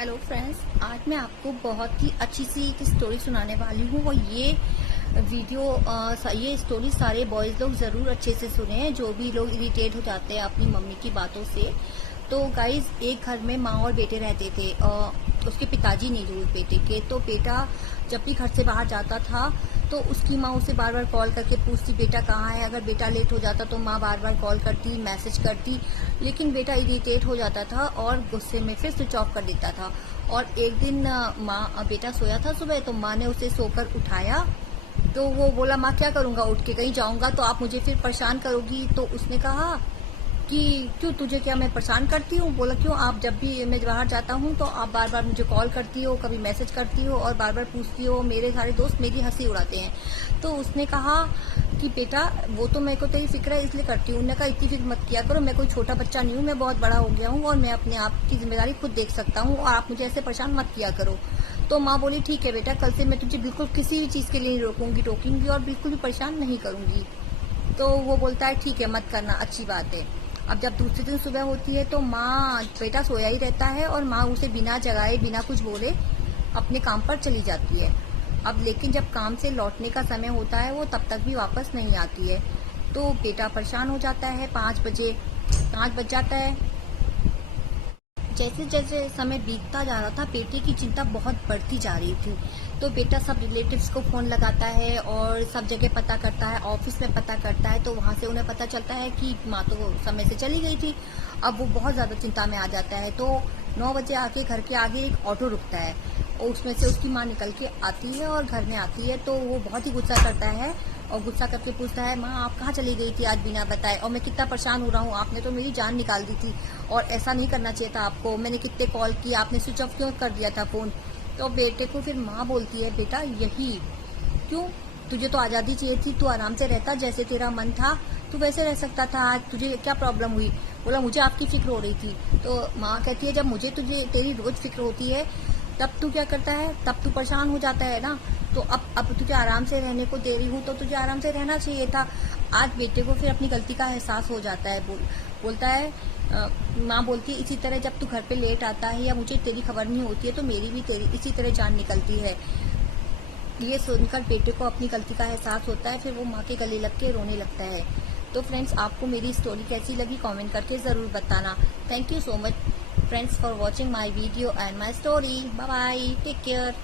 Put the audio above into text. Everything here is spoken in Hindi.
हेलो फ्रेंड्स, आज मैं आपको बहुत ही अच्छी सी एक स्टोरी सुनाने वाली हूँ और ये स्टोरी सारे बॉयज़ लोग ज़रूर अच्छे से सुने हैं, जो भी लोग इरिटेट हो जाते हैं अपनी मम्मी की बातों से। तो गाइज, एक घर में माँ और बेटे रहते थे। उसके पिताजी नहीं थे उस बेटे के। तो बेटा जब भी घर से बाहर जाता था तो उसकी माँ उसे बार बार कॉल करके पूछती बेटा कहाँ है। अगर बेटा लेट हो जाता तो माँ बार बार कॉल करती, मैसेज करती, लेकिन बेटा इरिटेट हो जाता था और गुस्से में फिर स्विच ऑफ कर देता था। और एक दिन बेटा सोया था सुबह, तो माँ ने उसे सोकर उठाया। तो वो बोला, माँ क्या करूँगा, उठ के कहीं जाऊँगा तो आप मुझे फिर परेशान करोगी। तो उसने कहा कि क्यों, तुझे क्या मैं परेशान करती हूँ। बोला, क्यों, आप जब भी मैं बाहर जाता हूँ तो आप बार बार मुझे कॉल करती हो, कभी मैसेज करती हो और बार बार पूछती हो। मेरे सारे दोस्त मेरी हंसी उड़ाते हैं। तो उसने कहा कि बेटा वो तो मेरे को तेरी फिक्र है इसलिए करती हूँ। उन्होंने कहा इतनी फिक्र मत किया करो, मैं कोई छोटा बच्चा नहीं हूँ, मैं बहुत बड़ा हो गया हूँ और मैं अपने आप की जिम्मेदारी खुद देख सकता हूँ और आप मुझे ऐसे परेशान मत किया करो। तो माँ बोली, ठीक है बेटा, कल से मैं तुझे बिल्कुल किसी भी चीज़ के लिए नहीं टोकूंगी और बिल्कुल भी परेशान नहीं करूँगी। तो वो बोलता है ठीक है, मत करना, अच्छी बात है। अब जब दूसरे दिन सुबह होती है तो बेटा सोया ही रहता है और माँ उसे बिना जगाए बिना कुछ बोले अपने काम पर चली जाती है। अब लेकिन जब काम से लौटने का समय होता है वो तब तक भी वापस नहीं आती है। तो बेटा परेशान हो जाता है। 5 बज जाता है। जैसे जैसे समय बीतता जा रहा था, बेटे की चिंता बहुत बढ़ती जा रही थी। तो बेटा सब रिलेटिव्स को फ़ोन लगाता है और सब जगह पता करता है, ऑफिस में पता करता है। तो वहाँ से उन्हें पता चलता है कि माँ तो समय से चली गई थी। अब वो बहुत ज़्यादा चिंता में आ जाता है। तो 9 बजे आके घर के आगे एक ऑटो रुकता है और उसमें से उसकी माँ निकल के आती है और घर में आती है। तो वो बहुत ही गुस्सा करता है और गुस्सा करके पूछता है, माँ आप कहाँ चली गई थी आज बिना बताए, और मैं कितना परेशान हो रहा हूँ, आपने तो मेरी जान निकाल दी थी और ऐसा नहीं करना चाहिए था आपको, मैंने कितने कॉल किए, आपने स्विच ऑफ क्यों कर दिया था फ़ोन। तो बेटे को फिर माँ बोलती है, बेटा यही क्यों, तुझे तो आज़ादी चाहिए थी, तू आराम से रहता, जैसे तेरा मन था तू वैसे रह सकता था, आज तुझे क्या प्रॉब्लम हुई। बोला, मुझे आपकी फिक्र हो रही थी। तो माँ कहती है, जब मुझे तेरी रोज़ फिक्र होती है तब तू क्या करता है, तब तू परेशान हो जाता है ना। तो अब तुझे आराम से रहने को दे रही हूँ तो तुझे आराम से रहना चाहिए था। आज बेटे को फिर अपनी गलती का एहसास हो जाता है। बोलता है, माँ बोलती है, इसी तरह जब तू घर पे लेट आता है या मुझे तेरी खबर नहीं होती है तो मेरी भी तेरी इसी तरह जान निकलती है। ये सुनकर बेटे को अपनी गलती का एहसास होता है। फिर वो माँ के गले लग के रोने लगता है। तो फ्रेंड्स, आपको मेरी स्टोरी कैसी लगी कमेंट करके ज़रूर बताना। Thank you so much friends for watching my video and my story. Bye bye, take care.